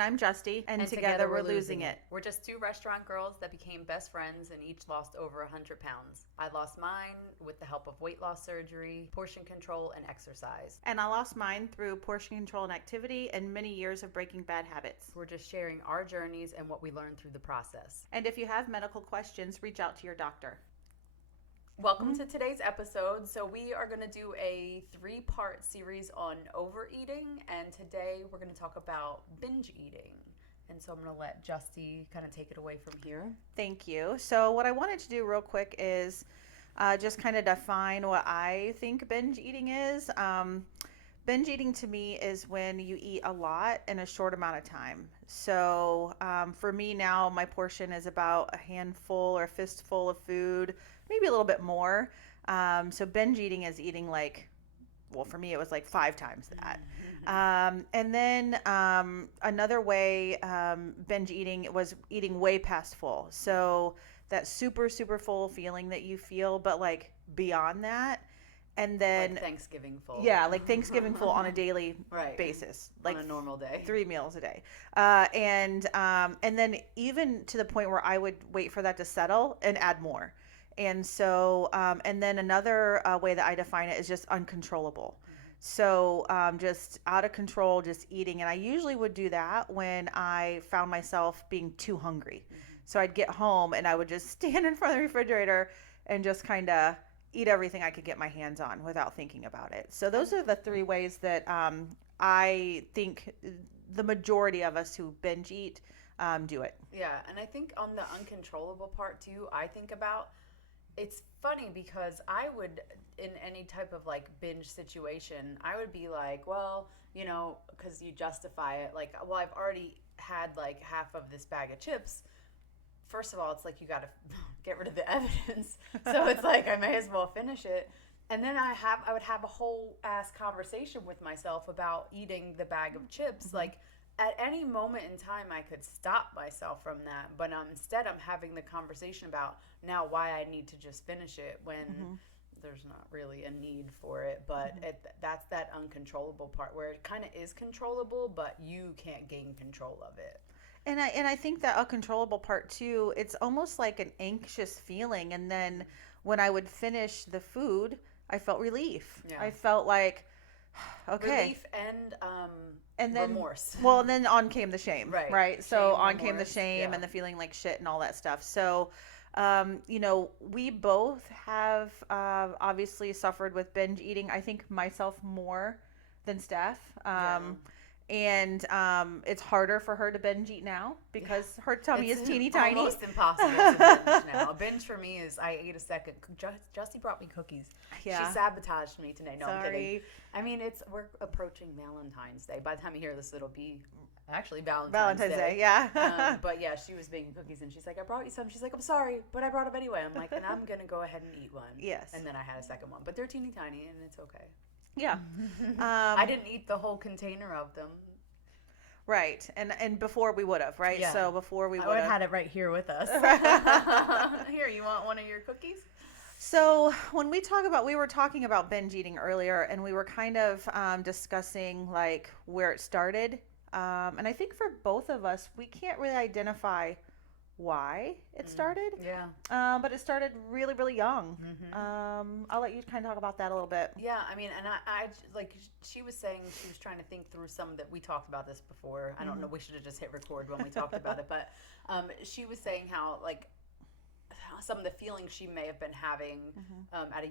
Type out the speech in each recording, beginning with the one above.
And I'm Justy, and together we're losing it. We're just two restaurant girls that became best friends and each lost over 100 pounds. I lost mine with the help of weight loss surgery, portion control, and exercise. And I lost mine through portion control and activity and many years of breaking bad habits. We're just sharing our journeys and what we learned through the process. And if you have medical questions, reach out to your doctor. Welcome to today's episode. So we are going to do a 3-part series on overeating, and today we're going to talk about binge eating. And so I'm going to let Justy kind of take it away from here. Thank you. So what I wanted to do real quick is just kind of define what I think binge eating is. Binge eating to me is when you eat a lot in a short amount of time. So for me now, my portion is about a handful or a fistful of food, maybe a little bit more. So binge eating is eating for me, it was like 5 times that. And then another way binge eating was eating way past full. So that super, super full feeling that you feel, but beyond that. And then Thanksgiving full. Yeah, Thanksgiving full on a daily basis. On a normal day. 3 meals a day. And then even to the point where I would wait for that to settle and add more. And so, and then another way that I define it is just uncontrollable. So just out of control, just eating. And I usually would do that when I found myself being too hungry. So I'd get home and I would just stand in front of the refrigerator and just kind of eat everything I could get my hands on without thinking about it. So those are the 3 ways that I think the majority of us who binge eat do it. Yeah, and I think on the uncontrollable part too, I think about, it's funny because I would, in any type of binge situation, I would be like, well, because you justify it, I've already had half of this bag of chips. First of all, it's you got to get rid of the evidence. So it's I may as well finish it. And then I would have a whole ass conversation with myself about eating the bag of chips. At any moment in time, I could stop myself from that. But instead, I'm having the conversation about now why I need to just finish it when there's not really a need for it. But that's that uncontrollable part where it kind of is controllable, but you can't gain control of it. And I think that uncontrollable part too, it's almost like an anxious feeling. And then when I would finish the food, I felt relief. Yeah. I felt like, okay. Relief and then remorse. Well, and then on came the shame. Right. So shame, on came the shame and the feeling like shit and all that stuff. So, we both have obviously suffered with binge eating. I think myself more than Steph. And it's harder for her to binge eat now because her tummy is teeny tiny. It's almost impossible to binge now. A binge for me is I ate a second. Justy brought me cookies. Yeah. She sabotaged me today. No, Sorry. I'm kidding. I mean, we're approaching Valentine's Day. By the time you hear this, it'll be actually Valentine's Day. Yeah. But yeah, she was baking cookies and she's like, I brought you some. She's like, I'm sorry, but I brought them anyway. I'm like, and I'm going to go ahead and eat one. Yes. And then I had a second one. But they're teeny tiny and it's okay. Yeah. I didn't eat the whole container of them. Right. And before we would have, right? Yeah. So before we would have have had it right here with us. Here, you want one of your cookies? So when we were talking about binge eating earlier, and we were kind of discussing where it started. And I think for both of us, we can't really identify why it started. Yeah. But it started really, really young. I'll let you kind of talk about that a little bit. Yeah, I mean, and I she was saying she was trying to think through some that we talked about this before. I don't know, we should have just hit record when we talked about it, but she was saying how some of the feelings she may have been having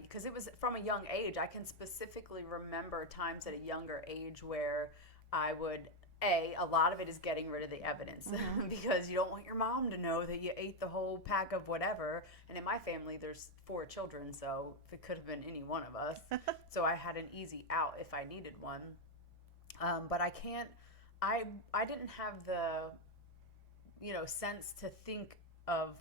because it was from a young age. I can specifically remember times at a younger age where I would a lot of it is getting rid of the evidence because you don't want your mom to know that you ate the whole pack of whatever. And in my family, there's 4 children, so it could have been any one of us. So I had an easy out if I needed one. But I didn't have the, sense to think of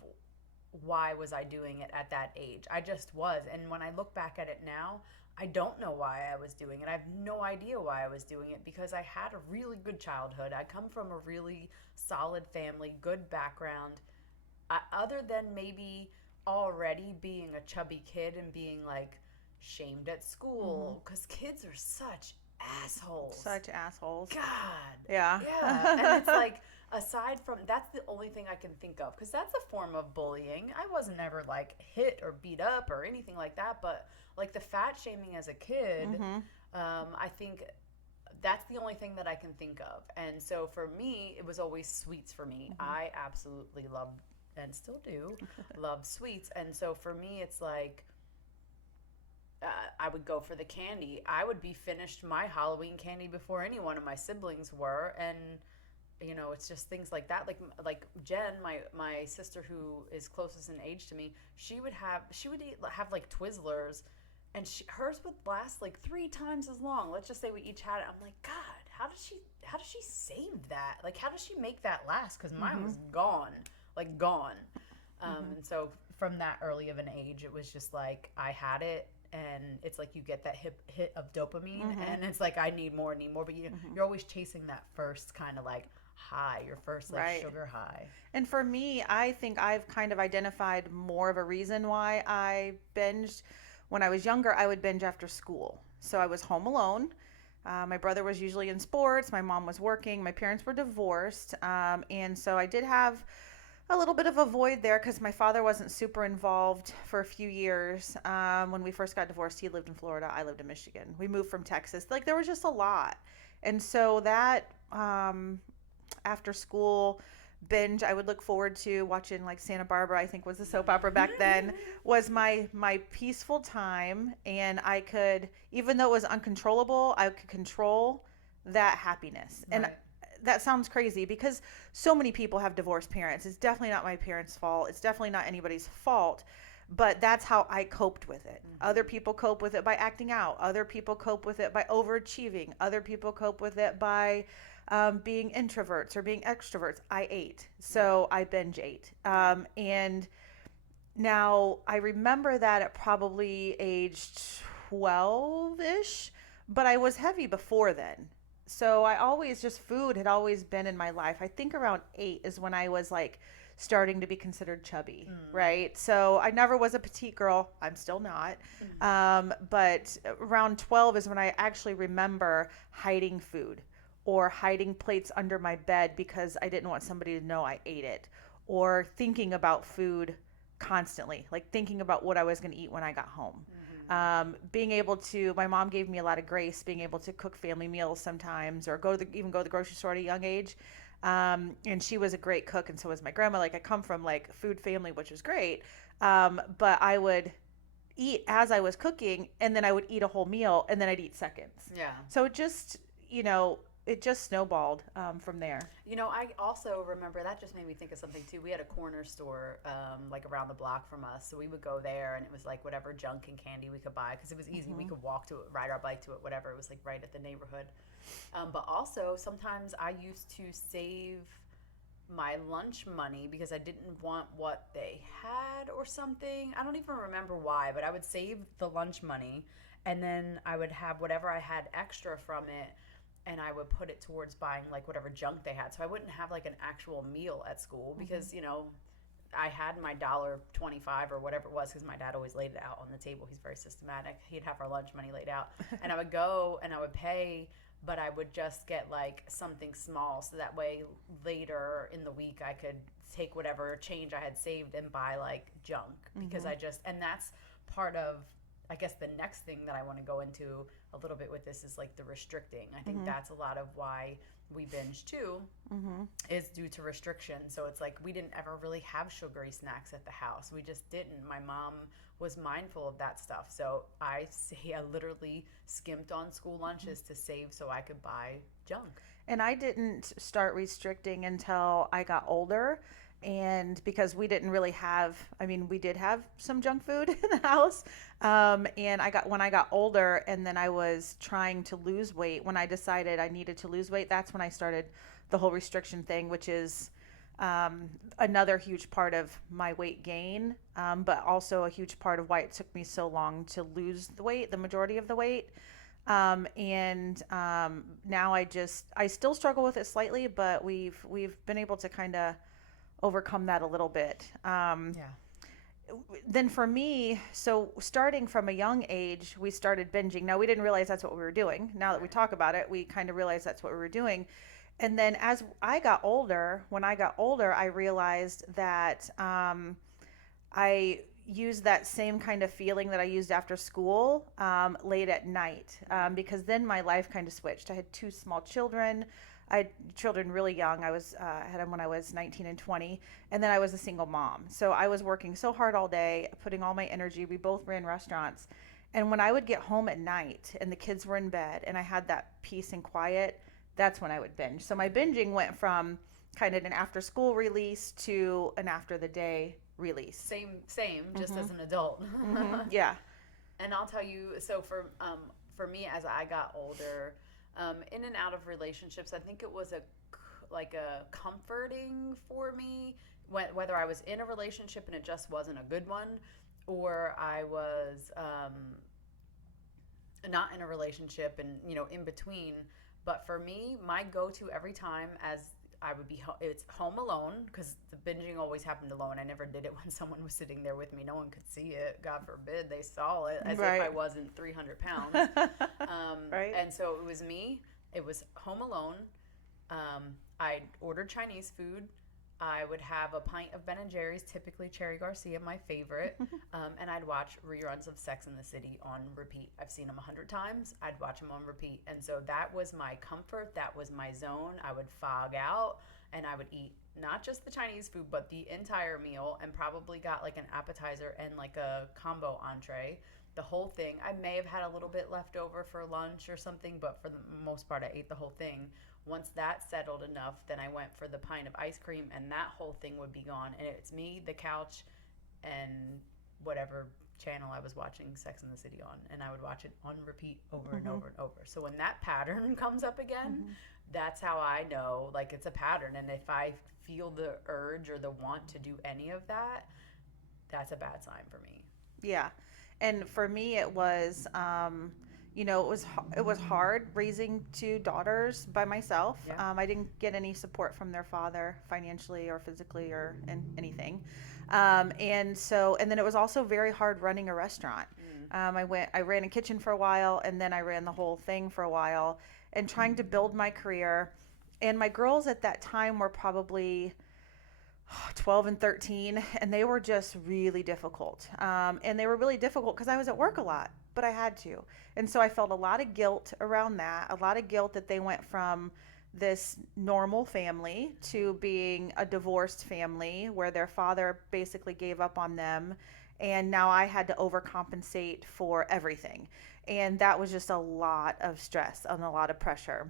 why was I doing it at that age. I just was. And when I look back at it now, I don't know why I was doing it. I have no idea why I was doing it because I had a really good childhood. I come from a really solid family, good background. Other than maybe already being a chubby kid and being shamed at school, because kids are such assholes. Such assholes. God. Yeah. Yeah. And it's like, aside from that's the only thing I can think of because that's a form of bullying. I wasn't ever like hit or beat up or anything like that, but like the fat shaming as a kid, Mm-hmm. I think that's the only thing that I can think of. And so for me, it was always sweets for me. Mm-hmm. I absolutely love and still do love sweets. And so for me, it's like I would go for the candy. I would be finished my Halloween candy before any one of my siblings were, and it's just things like that. Like Jen, my sister who is closest in age to me, have like Twizzlers, and hers would last like 3 times as long. Let's just say we each had it. I'm like, God, how does she save that? Like, how does she make that last? Because mine Mm-hmm. was gone, like gone. Mm-hmm. And so from that early of an age, it was just like I had it, and it's like you get that hit of dopamine, Mm-hmm. and it's like I need more, but Mm-hmm. you're always chasing that first kind of like high, your first like Right. sugar high. And for me, I think I've kind of identified more of a reason why I binged. When I was younger, I would binge after school. So I was home alone. My brother was usually in sports. My mom was working. My parents were divorced. And so I did have a little bit of a void there because my father wasn't super involved for a few years. When we first got divorced, he lived in Florida. I lived in Michigan. We moved from Texas. Like there was just a lot. And so that after school binge I would look forward to watching, like Santa Barbara, I think was the soap opera back then, was my peaceful time. And I could, even though it was uncontrollable, I could control that happiness. And Right. that sounds crazy because so many people have divorced parents. It's definitely not my parents' fault. It's definitely not anybody's fault. But that's how I coped with it. Mm-hmm. Other people cope with it by acting out. Other people cope with it by overachieving. Other people cope with it by being introverts or being extroverts. I ate. So I binge ate. And now I remember that at probably age 12 ish, but I was heavy before then. So I always just, food had always been in my life. I think around 8 is when I was like starting to be considered chubby, Mm. right? So I never was a petite girl. I'm still not. But around 12 is when I actually remember hiding food or hiding plates under my bed because I didn't want somebody to know I ate it, or thinking about food constantly, like thinking about what I was going to eat when I got home. Mm-hmm. Being able to, my mom gave me a lot of grace, being able to cook family meals sometimes, or even go to the grocery store at a young age. And she was a great cook, and so was my grandma. Like I come from like food family, which was great. But I would eat as I was cooking, and then I would eat a whole meal, and then I'd eat seconds. Yeah. So it just snowballed from there. I also remember that just made me think of something too. We had a corner store like around the block from us, so we would go there, and it was like whatever junk and candy we could buy because it was easy. We Mm-hmm. could walk to it, ride our bike to it, whatever. It was like right at the neighborhood. But also sometimes I used to save my lunch money because I didn't want what they had or something. I don't even remember why, but I would save the lunch money, and then I would have whatever I had extra from it, and I would put it towards buying like whatever junk they had. So I wouldn't have like an actual meal at school because, I had my $1.25 or whatever it was because my dad always laid it out on the table. He's very systematic. He'd have our lunch money laid out, and I would go and I would pay, but I would just get like something small so that way later in the week I could take whatever change I had saved and buy like junk because Mm-hmm. and that's part of, I guess, the next thing that I want to go into a little bit with this is like the restricting. I think Mm-hmm. that's a lot of why we binge too, Mm-hmm. is due to restriction. So it's like we didn't ever really have sugary snacks at the house. We just didn't. My mom was mindful of that stuff. So I literally skimped on school lunches to save so I could buy junk. And I didn't start restricting until I got older. And because we didn't really have, I mean, we did have some junk food in the house. And when I got older and then I was trying to lose weight, when I decided I needed to lose weight, that's when I started the whole restriction thing, which is another huge part of my weight gain, but also a huge part of why it took me so long to lose the weight, the majority of the weight. Now I still struggle with it slightly, but we've been able to kind of overcome that a little bit. Yeah. then for me, so starting from a young age, we started binging. Now, we didn't realize that's what we were doing. Now that we Right. talk about it, we kind of realized that's what we were doing. And then as I got older, when I got older, I realized that I used that same kind of feeling that I used after school late at night because then my life kind of switched. I had two small children. I had children really young. I had them when I was 19 and 20, and then I was a single mom. So I was working so hard all day, putting all my energy. We both ran restaurants, and when I would get home at night and the kids were in bed and I had that peace and quiet, that's when I would binge. So my binging went from kind of an after school release to an after the day release. Same, just Mm-hmm. as an adult. Mm-hmm. Yeah. And I'll tell you, so for me as I got older, in and out of relationships, I think it was like a comforting for me, whether I was in a relationship and it just wasn't a good one, or I was not in a relationship and in between. But for me, my go-to every time, as I would be it's home alone, because the binging always happened alone. I never did it when someone was sitting there with me. No one could see it. God forbid they saw it, as if I Right. wasn't 300 pounds. Right. And so it was me. It was home alone. I ordered Chinese food. I would have a pint of Ben and Jerry's, typically Cherry Garcia, my favorite, and I'd watch reruns of Sex and the City on repeat. I've seen them 100 times. I'd watch them on repeat, and so that was my comfort. That was my zone. I would fog out, and I would eat not just the Chinese food, but the entire meal, and probably got like an appetizer and like a combo entree. The whole thing. I may have had a little bit left over for lunch or something, but for the most part, I ate the whole thing. Once that settled enough, then I went for the pint of ice cream, and that whole thing would be gone. And it's me, the couch, and whatever channel I was watching Sex and the City on. And I would watch it on repeat over and Mm-hmm. over and over. So when that pattern comes up again, Mm-hmm. that's how I know, like, it's a pattern. And if I feel the urge or the want to do any of that, that's a bad sign for me. Yeah. And for me, it was, it was hard raising two daughters by myself. Yeah. I didn't get any support from their father financially or physically or anything. And then it was also very hard running a restaurant. Mm. I ran a kitchen for a while, and then I ran the whole thing for a while, and trying to build my career. And my girls at that time were probably 12 and 13, and they were just really difficult. And they were really difficult because I was at work a lot, but I had to. And so I felt a lot of guilt around that, a lot of guilt that they went from this normal family to being a divorced family where their father basically gave up on them. And now I had to overcompensate for everything. And that was just a lot of stress and a lot of pressure.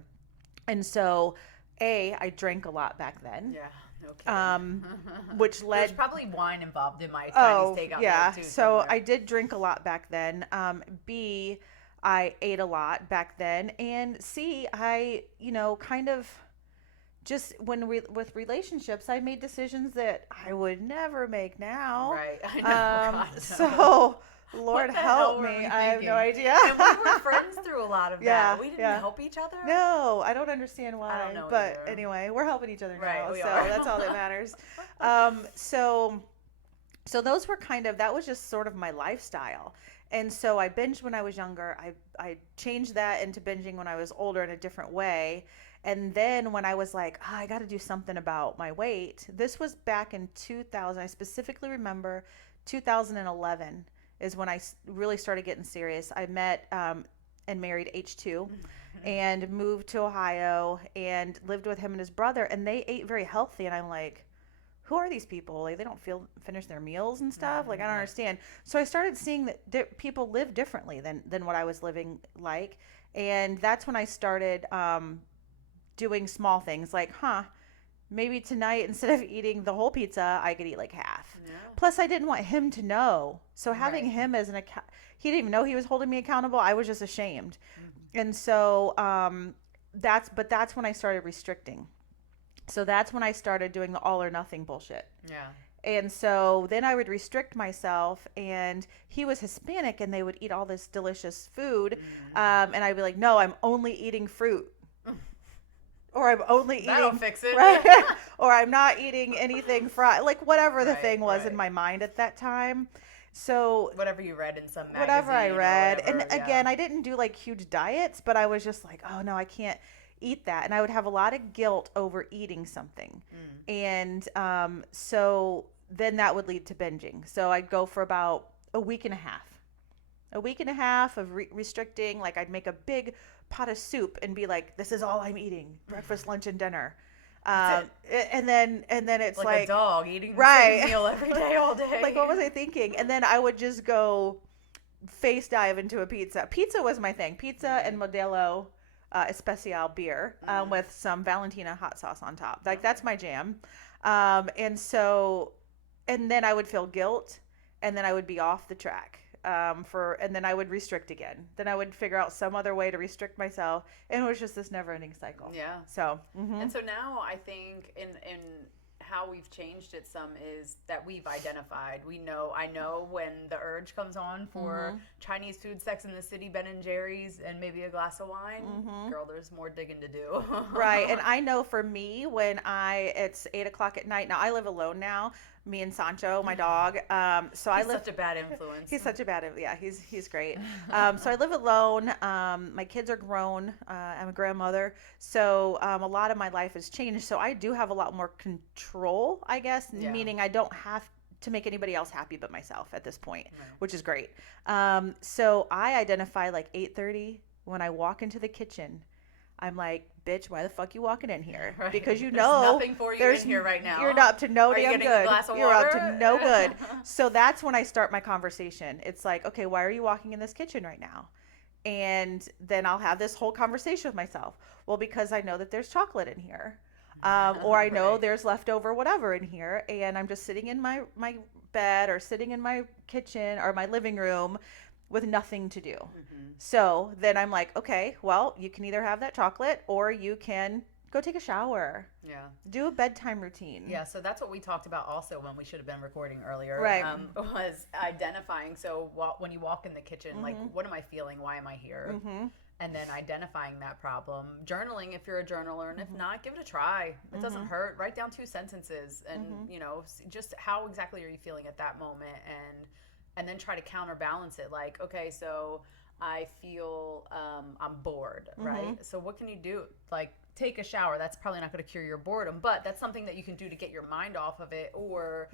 And so, I drank a lot back then, Yeah, no um, kidding. which There's led. probably wine involved in my Chinese Oh, takeout yeah. note too So somewhere. I did drink a lot back then. B, I ate a lot back then. And C, kind of just with relationships, I made decisions that I would never make now. Right, I know. God, no. So, What Lord the hell help were me. we I have no thinking? idea. And we were friends through a lot of Yeah, that. We didn't yeah. help each other. No, I don't understand I don't why. know But either. anyway, we're helping each other Right, now. we So are. that's all that matters. Um, so so those were that was just sort of my lifestyle. And so I binged when I was younger. I changed that into binging when I was older in a different way. And then when I was like, I got to do something about my weight, this was back in 2000. I specifically remember 2011 is when I really started getting serious. I met and married H2 and moved to Ohio and lived with him and his brother. And they ate very healthy. And I'm like, who are these people? Like, they don't finish their meals and stuff. Like, I don't Right. understand. So I started seeing that people live differently than what I was living like, and that's when I started doing small things like, maybe tonight instead of eating the whole pizza, I could eat like half. Yeah. Plus, I didn't want him to know. So having Right. him as he didn't even know he was holding me accountable. I was just ashamed, Mhm. and so that's when I started restricting. So that's when I started doing the all or nothing bullshit. Yeah. And so then I would restrict myself, and he was Hispanic, and they would eat all this delicious food. Mhm. And I'd be like, no, I'm only eating fruit. or I'm only That'll eating fix it. right, or I'm not eating anything fried, like whatever the Right, thing was in right. my mind at that time. So Whatever you read in some whatever I magazine or read, and whatever, yeah. again, I didn't do like huge diets, but I was just like, oh no, I can't eat that, and I would have a lot of guilt over eating something, Mm. and so then that would lead to binging. So I'd go for about a week and a half, of restricting. Like I'd make a big pot of soup and be like, "This is all I'm eating: breakfast, lunch, and dinner." That's it. And then it's Like a like, dog eating the same right, meal every day, all like day. what was I thinking? And then I would just go face dive into a pizza. Pizza was my thing. Pizza and Modelo Especial beer Mm. with some Valentina hot sauce on top. Like Okay. that's my jam. And so, and then I would feel guilt, and then I would be off the track. And then I would restrict again. Then I would figure out some other way to restrict myself, and it was just this never-ending cycle. Yeah. So, And so now I think in how we've changed it some is that we've identified. I know when the urge comes on for Chinese food, Sex in the City, Ben and Jerry's, and maybe a glass of wine. Girl, there's more digging to do. right. And I know for me, when it's 8 o'clock at night. Now I live alone now. Me and Sancho, my dog. So I He's live. such a bad influence. He's such a bad. Yeah, he's great. So I live alone. My kids are grown. I'm a grandmother. So a lot of my life has changed. So I do have a lot more control, I guess. Yeah. Meaning I don't have to make anybody else happy but myself at this point, Right. which is great. So I identify like 8:30 when I walk into the kitchen. I'm like, bitch, why the fuck you walking in here? Right. Because you There's know nothing for you there's in here right now. you're up to no Are you damn getting a good. glass of You're up water? to no good. So that's when I start my conversation. It's like, okay, why are you walking in this kitchen right now? And then I'll have this whole conversation with myself. Well, because I know that there's chocolate in here. Or I know Right. there's leftover whatever in here, and I'm just sitting in my bed or sitting in my kitchen or my living room with nothing to do. Mhm. So then I'm like, okay, well, you can either have that chocolate or you can go take a shower, Yeah. do a bedtime routine. Yeah, so that's what we talked about also when we should have been recording earlier. Right. Was identifying. So when you walk in the kitchen, like, what am I feeling? Why am I here? And then identifying that problem. Journaling if you're a journaler, and if not, give it a try. It doesn't hurt. Write down 2 sentences, and just how exactly are you feeling at that moment, and then try to counterbalance it. Like, okay, so I feel I'm bored, right? So what can you do? Like, take a shower. That's probably not going to cure your boredom, but that's something that you can do to get your mind off of it. Or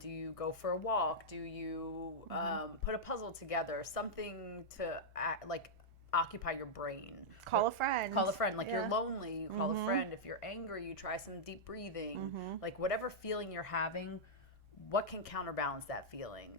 do you go for a walk? Do you put a puzzle together? Something to like occupy your brain. Call a friend. Call a friend. Like, Yeah. you're lonely, you call a friend. If you're angry, you try some deep breathing. Like, whatever feeling you're having, what can counterbalance that feeling?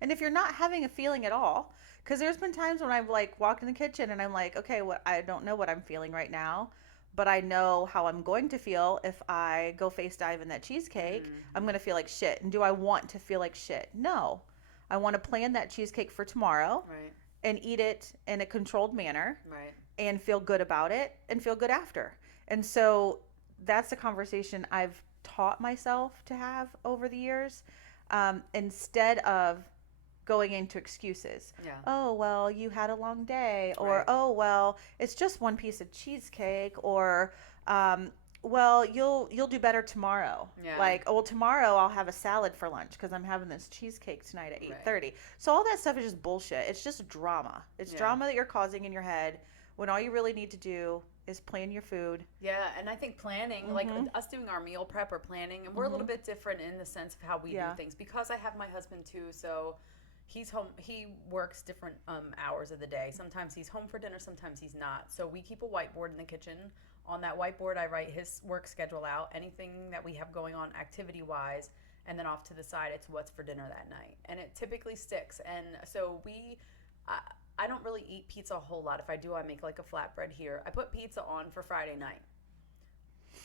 And if you're not having a feeling at all, because there's been times when I've like walked in the kitchen and I'm like, okay, what I don't know what I'm feeling right now, but I know how I'm going to feel if I go face dive in that cheesecake. I'm going to feel like shit. And do I want to feel like shit? No. I want to plan that cheesecake for tomorrow Right. and eat it in a controlled manner Right. and feel good about it and feel good after. And so that's the conversation I've taught myself to have over the years, instead of going into excuses. Yeah. Oh, well, you had a long day, or Right. oh, well, it's just one piece of cheesecake, or well, you'll do better tomorrow. Yeah. Like, oh, well, tomorrow I'll have a salad for lunch because I'm having this cheesecake tonight at 8:30. Right. So all that stuff is just bullshit. It's just drama. It's Yeah. drama that you're causing in your head when all you really need to do is plan your food. Yeah, and I think planning, like us doing our meal prep or planning, and we're a little bit different in the sense of how we Yeah. do things, because I have my husband too. So he's home. He works different hours of the day. Sometimes he's home for dinner, sometimes he's not. So we keep a whiteboard in the kitchen. On that whiteboard, I write his work schedule out, anything that we have going on activity wise, and then off to the side, it's what's for dinner that night, and it typically sticks. And so I don't really eat pizza a whole lot. If I do, I make like a flatbread here. I put pizza on for Friday night.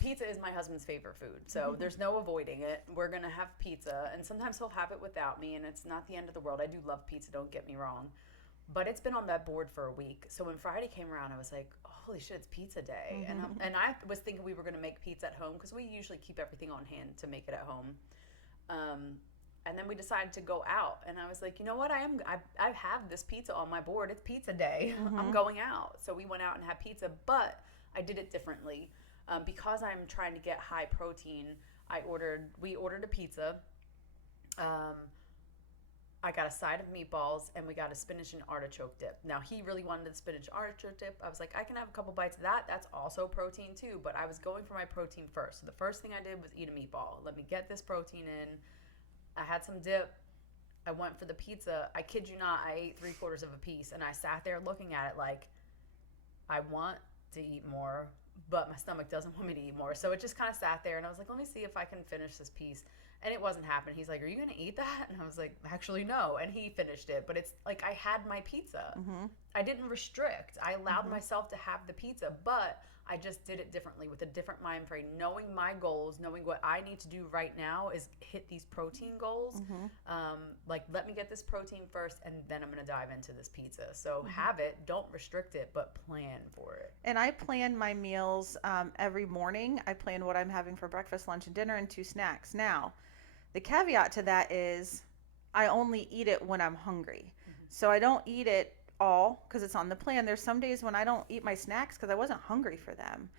Pizza is my husband's favorite food, so there's no avoiding it. We're going to have pizza, and sometimes he'll have it without me, and it's not the end of the world. I do love pizza, don't get me wrong. But it's been on that board for a week. So when Friday came around, I was like, holy shit, it's pizza day. And I was thinking we were going to make pizza at home, because we usually keep everything on hand to make it at home. And then we decided to go out, and I was like, you know what? I have this pizza on my board. It's pizza day. I'm going out. So we went out and had pizza, but I did it differently. Because I'm trying to get high protein, we ordered a pizza. Um, I got a side of meatballs and we got a spinach and artichoke dip. Now he really wanted the spinach artichoke dip. I was like, I can have a couple bites of that. That's also protein too. But I was going for my protein first. So the first thing I did was eat a meatball. Let me get this protein in. I had some dip. I went for the pizza. I kid you not, I ate 3/4 of a piece and I sat there looking at it like I want to eat more, but my stomach doesn't want me to eat more. So it just kind of sat there and I was like, let me see if I can finish this piece. And it wasn't happening. He's like, are you going to eat that? And I was like, actually, no. And he finished it. But it's like I had my pizza. Mm-hmm. I didn't restrict. I allowed myself to have the pizza, but I just did it differently with a different mind frame, knowing my goals, knowing what I need to do right now is hit these protein goals. Like, let me get this protein first, and then I'm going to dive into this pizza. So have it, don't restrict it, but plan for it. And I plan my meals every morning. I plan what I'm having for breakfast, lunch, and dinner, and 2 snacks. Now, the caveat to that is I only eat it when I'm hungry. So I don't eat it all because it's on the plan. There's some days when I don't eat my snacks because I wasn't hungry for them.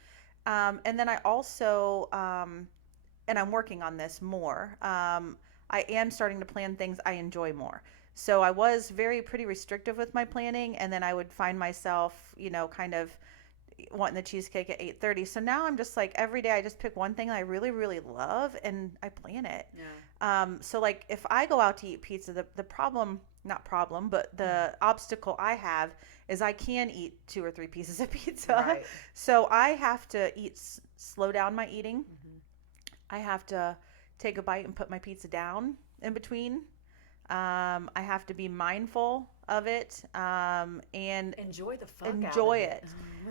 And then I also, and I'm working on this more, I am starting to plan things I enjoy more. So I was pretty restrictive with my planning, and then I would find myself, kind of wanting the cheesecake at 8:30. So now I'm just like every day I just pick one thing I really, really love and I plan it. Yeah. So like if I go out to eat pizza, the problem, not problem, but the obstacle I have is I can eat 2 or 3 pieces of pizza. Right. So I have to slow down my eating. I have to take a bite and put my pizza down in between. I have to be mindful of it, and Enjoy the fuck enjoy out of it.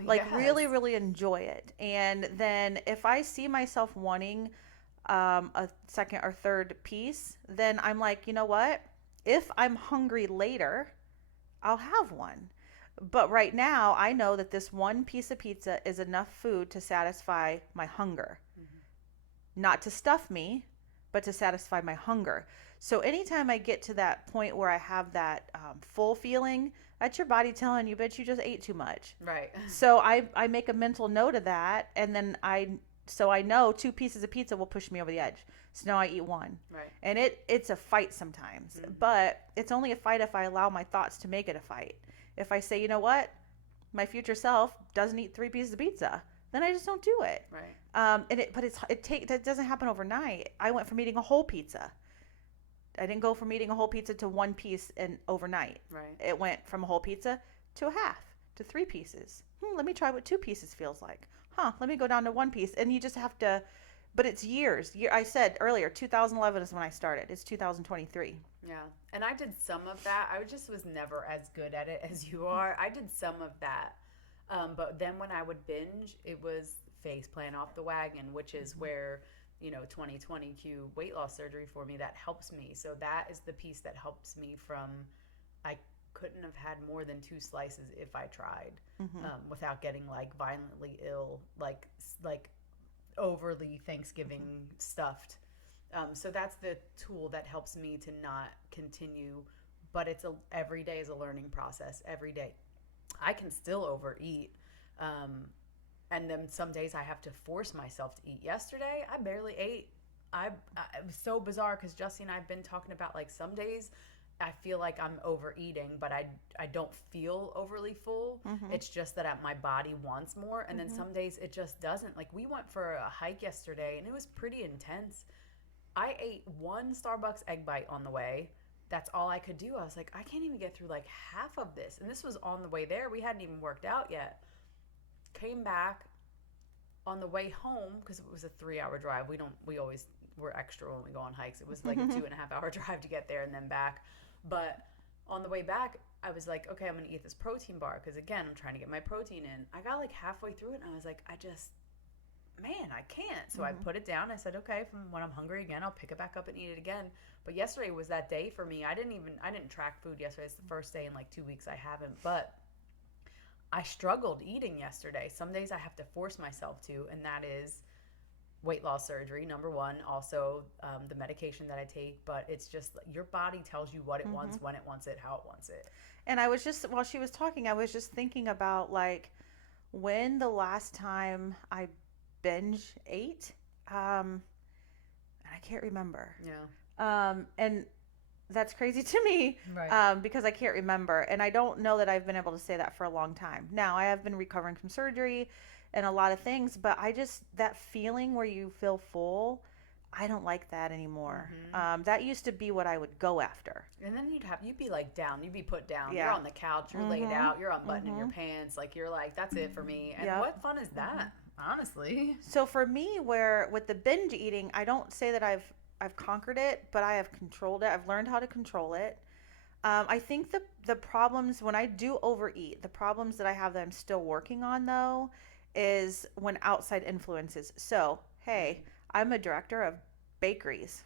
Like Yes. really, really enjoy it. And then if I see myself wanting a second or third piece, then I'm like, you know what? If I'm hungry later, I'll have one. But right now, I know that this one piece of pizza is enough food to satisfy my hunger. Not to stuff me, but to satisfy my hunger. So anytime I get to that point where I have that full feeling, that's your body telling you, bitch, you just ate too much. Right. So I make a mental note of that, and then I know 2 pieces of pizza will push me over the edge. So now I eat one. Right. And it's a fight sometimes, but it's only a fight if I allow my thoughts to make it a fight. If I say, you know what, my future self doesn't eat 3 pieces of pizza, then I just don't do it. Right. That doesn't happen overnight. I went from eating a whole pizza. I didn't go from eating a whole pizza to 1 piece and overnight. Right. It went from a whole pizza to a half to 3 pieces. Let me try what 2 pieces feels like. Let me go down to 1 piece. And you just have to, but it's years. I said earlier, 2011 is when I started. It's 2023. Yeah. And I did some of that. I just was never as good at it as you are. I did some of that. But then when I would binge, it was face plan off the wagon, which is where 2020 Q weight loss surgery for me, that helps me. So that is the piece that helps me from, I couldn't have had more than 2 slices if I tried, without getting like violently ill, like overly Thanksgiving stuffed. So that's the tool that helps me to not continue, but every day is a learning process. Every day I can still overeat. And then some days I have to force myself to eat. Yesterday, I barely ate. It was so bizarre because Justin and I have been talking about like some days I feel like I'm overeating, but I don't feel overly full. It's just that my body wants more. And then some days it just doesn't. Like we went for a hike yesterday and it was pretty intense. I ate 1 Starbucks egg bite on the way. That's all I could do. I was like, I can't even get through like half of this. And this was on the way there. We hadn't even worked out yet. Came back on the way home because it was a 3-hour drive. We're extra when we go on hikes. It was like a 2.5-hour drive to get there and then back. But on the way back, I was like, okay, I'm going to eat this protein bar because again, I'm trying to get my protein in. I got like halfway through it and I was like, I can't. So I put it down. I said, okay, from when I'm hungry again, I'll pick it back up and eat it again. But yesterday was that day for me. I didn't track food yesterday. It's the first day in like 2 weeks I haven't, but I struggled eating yesterday. Some days I have to force myself to, and that is weight loss surgery, number one. Also, the medication that I take, but it's just your body tells you what it wants, when it wants it, how it wants it. And while she was talking, I was just thinking about like when the last time I binge ate, I can't remember. And that's crazy to me, Right. because I can't remember. And I don't know that I've been able to say that for a long time. Now, I have been recovering from surgery and a lot of things, but that feeling where you feel full, I don't like that anymore. That used to be what I would go after. And then you'd be like down, you'd be put down. You're Yeah. on the couch, you're laid Mm-hmm. out, you're unbuttoning your Mm-hmm. pants, like you're like, that's it for me. And Yep. what fun is Mm-hmm. that? Honestly. So for me, where with the binge eating, I don't say that I've conquered it, but I have controlled it. I've learned how to control it. I think the problems when I do overeat, the problems that I have that I'm still working on though, is when outside influences. So hey, I'm a director of bakeries,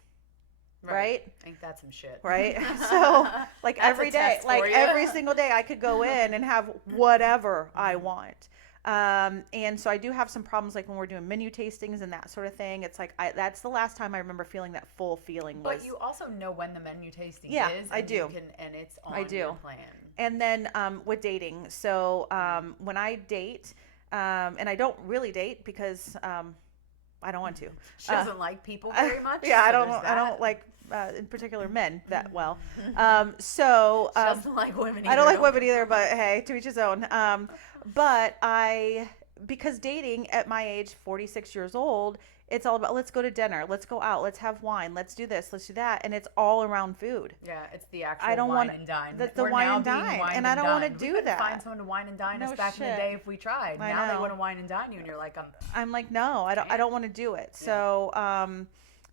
Right. right? Ain't that some shit? Right. So like That's every a day, test like for you. every single day, I could go in and have whatever I want. And so I do have some problems, like when we're doing menu tastings and that sort of thing. It's like that's the last time I remember feeling that full feeling was. But you also know when the menu tasting Yeah, is. I And do. you can, and it's on I do. your plan. And then with dating, so when I date, and I don't really date because I don't want to. She doesn't like people very much. Yeah, so I there's don't. I that. don't like, in particular, men that well. So She doesn't like women either. I don't like women either, but hey, to each his own. But because dating at my age, 46 years old, it's all about let's go to dinner, let's go out, let's have wine, let's do this, let's do that, and it's all around food. Yeah, it's the actual I don't wine want and dine. that's the We're wine now and being dine, wined and I don't want to dined. do We couldn't that. find someone to wine and dine us No back in the shit. day if we tried. I Now they know. want to wine and dine you, and you're like, I'm like, no, I don't. I Can't. don't want to do it. Yeah.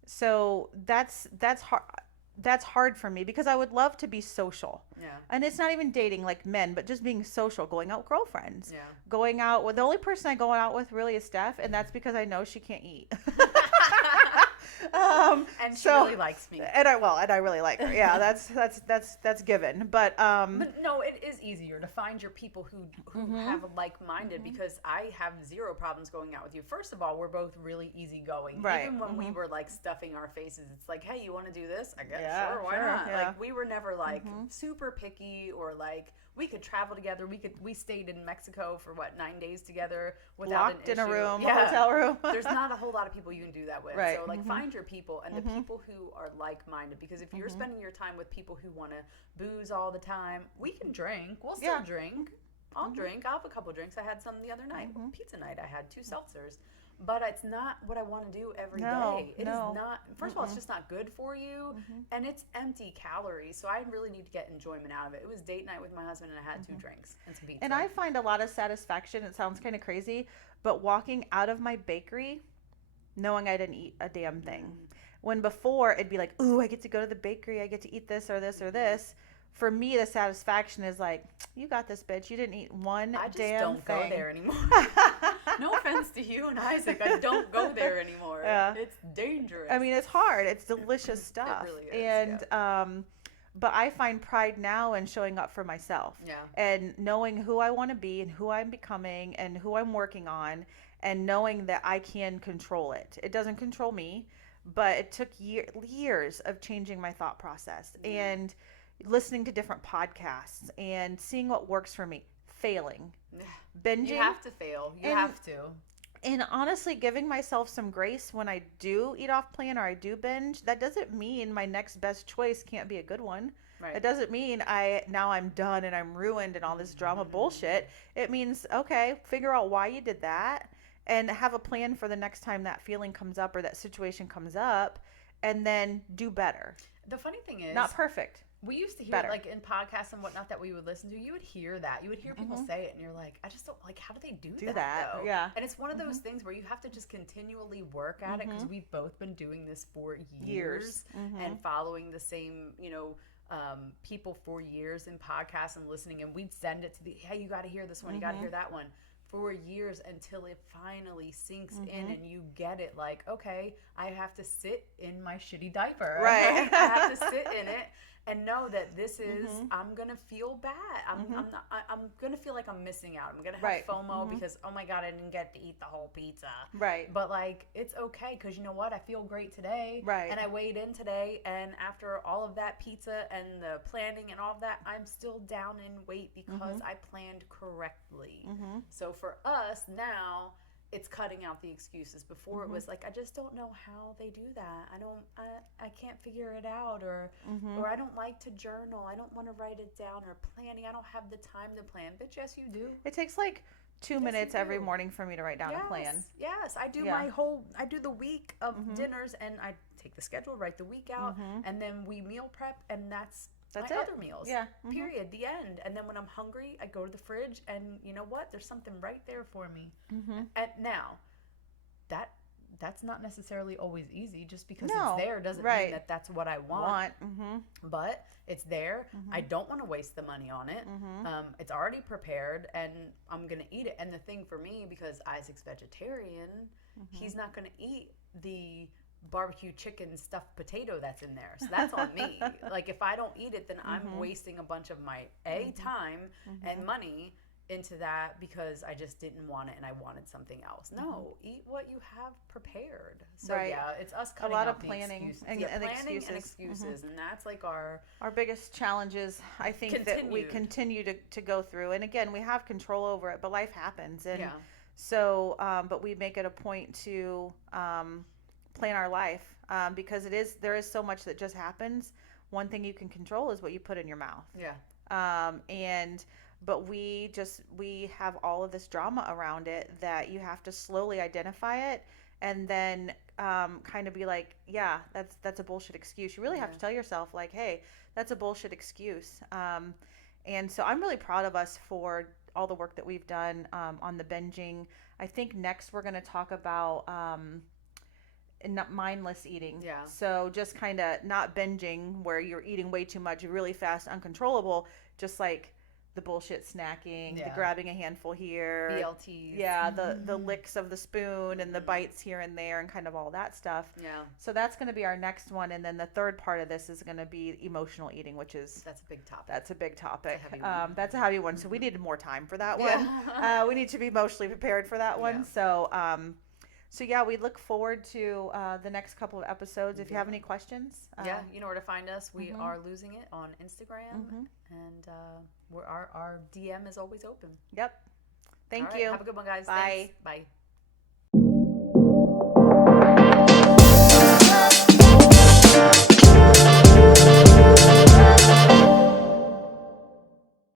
So that's hard. That's hard for me because I would love to be social. Yeah. And it's not even dating like men, but just being social, going out with girlfriends. Yeah. Going out with the only person I go out with really is Steph, and that's because I know she can't eat. And she really likes me. And I really like her. Yeah, that's given. But But no, it is easier to find your people who have like-minded because I have zero problems going out with you. First of all, we're both really easygoing. Right. Even when we were like stuffing our faces, it's like, hey, you want to do this? I guess Yeah, sure, why sure, not? yeah. Like we were never like super picky or like we could travel together. We stayed in Mexico for 9 days together without locked an in issue. a room, Yeah. a hotel room. There's not a whole lot of people you can do that with. Right. So like find your people and the people who are like-minded because if you're spending your time with people who want to booze all the time, we can drink. We'll still Yeah. drink. I'll drink. I'll have a couple drinks. I had some the other night. Pizza night. I had 2 seltzers. But it's not what I want to do every day. No, It is no. not. First of all, it's just not good for you, and it's empty calories. So I really need to get enjoyment out of it. It was date night with my husband, and I had 2 drinks and some pizza. And I find a lot of satisfaction. It sounds kind of crazy, but walking out of my bakery, knowing I didn't eat a damn thing. When before it'd be like, ooh, I get to go to the bakery, I get to eat this or this or this. For me, the satisfaction is like, you got this, bitch. You didn't eat one I just damn don't thing. go there anymore. No offense to you and Isaac, I don't go there anymore. Yeah. It's dangerous. I mean, it's hard. It's delicious stuff. really is, And but I find pride now in showing up for myself. Yeah. And knowing who I want to be and who I'm becoming and who I'm working on and knowing that I can control it. It doesn't control me, but it took years of changing my thought process and listening to different podcasts and seeing what works for me, failing, binging. You have to fail. You And- have to. And honestly, giving myself some grace when I do eat off plan or I do binge, that doesn't mean my next best choice can't be a good one. Right. It doesn't mean now I'm done and I'm ruined and all this drama bullshit. It means, okay, figure out why you did that and have a plan for the next time that feeling comes up or that situation comes up and then do better. The funny thing is, Not perfect. we used to hear better. like in podcasts and whatnot that we would listen to, you would hear that. You would hear people say it and you're like, I just don't like, how do they do that, though? yeah. And it's one of those things where you have to just continually work at it because we've both been doing this for years and following the same, people for years in podcasts and listening. And we'd send it to hey, you got to hear this one. You got to hear that one. For years until it finally sinks in and you get it like, okay, I have to sit in my shitty diaper. Right. I have to sit in it and know that this is, Mhm. I'm gonna feel bad. Mhm. I'm gonna feel like I'm missing out. I'm gonna have Right. FOMO Mhm. because, oh my God, I didn't get to eat the whole pizza. Right. But like, it's okay, because you know what? I feel great today, Right. and I weighed in today, and after all of that pizza and the planning and all of that, I'm still down in weight because Mhm. I planned correctly. Mhm. So for us now, it's cutting out the excuses. Before it Mhm. was like, I just don't know how they do that. I can't figure it out, or Mhm. I don't like to journal. I don't want to write it down, or planning. I don't have the time to plan. But yes, you do. It takes like two Yes, you minutes every do. morning for me to write down a plan. Yes, yes. Yeah. I do the week of Mhm. dinners, and I take the schedule, write the week out, Mhm. and then we meal prep, and that's my That's it. other meals. Yeah. Mhm. Period. The end. And then when I'm hungry, I go to the fridge, and you know what? There's something right there for me. Mhm. And now, that that's not necessarily always easy. Just because it's No. there doesn't mean Right. that that's what I want. Want. Mhm. But it's there. I Mhm. don't want to waste the money on it. Mhm. It's already prepared, and I'm gonna eat it. And the thing for me, because Isaac's vegetarian, he's not gonna eat the barbecue chicken stuffed potato that's in there. So that's on me. Like, if I don't eat it, then I'm Mhm. wasting a bunch of my Mhm. time and Mhm. money into that because I just didn't want it and I wanted something else. No, eat what you have prepared. So Right. yeah, it's us A cutting lot out of the planning excuses. and, Yeah, and planning and excuses. excuses, and that's like our Our biggest challenges, I think, that we continued. continue to go through. And again, we have control over it, but life happens. And Yeah, so, but we make it a point to plan our life because there is so much that just happens. One thing you can control is what you put in your mouth. yeah, And but we have all of this drama around it that you have to slowly identify it and then kind of be like, yeah, that's a bullshit excuse. You really have yeah, to tell yourself like, hey, that's a bullshit excuse. And so I'm really proud of us for all the work that we've done on the binging. I think next we're going to talk about not mindless eating. yeah, So just kind of not binging where you're eating way too much, really fast, uncontrollable, just like the bullshit snacking, the yeah. grabbing a handful here, BLTs. yeah, the licks of the spoon and the bites here and there and kind of all that stuff. Yeah, So that's going to be our next one, and then the third part of this is going to be emotional eating, which is that's a big topic. that's a big topic. It's a heavy one. That's a heavy one, so we needed more time for that one. Yeah. We need to be emotionally prepared for that one. Yeah. So yeah, we look forward to the next couple of episodes. If you have Yeah. any questions, Yeah, you know where to find us. We Mhm. are losing it on Instagram, Mhm. and our DM is always open. Yep. All Thank right, you. have a good one, guys. Bye. Thanks. Bye.